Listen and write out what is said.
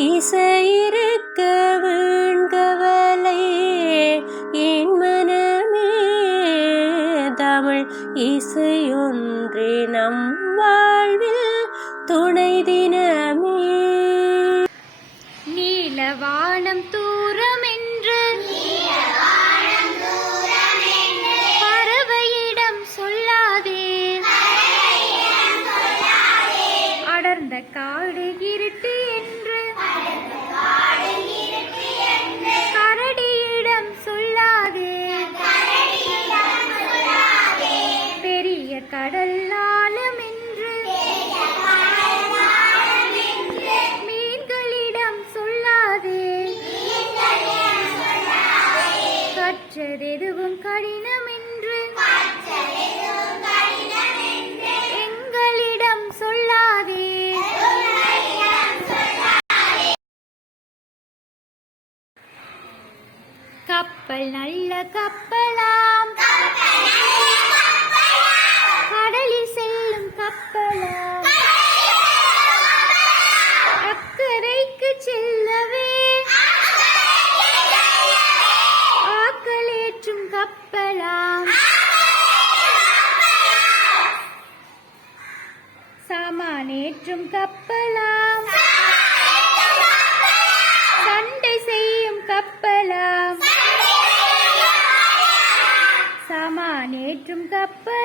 இசையிருக்க வீண்கவலை என் மனமே தமிழ் இசையொன்றே நம் வாழ்வில் துணை தினமே. நீலவானம் தூரமென்று பறவையிடம் சொல்லாதே, அடர்ந்த காடு இருட்டு என்று கரடியிடம் சொல்லாதே, பெரிய கடல் ஆழம் என்று மீன்களிடம் சொல்லாதே, கற்றதெதுவும் கடினம் என்று எங்களிடம் சொல்லாதே. கப்பல் நல்ல கப்பலாம், கடலில் செல்லும் கப்பலாம், அக்கரைக்கு செல்லவே ஆக்களேற்றும் கப்பலாம், சாமானேற்றும் கப்பலாம், சண்டை செய்யும் கப்பலாம், சாமானேற்றும் கப்பல்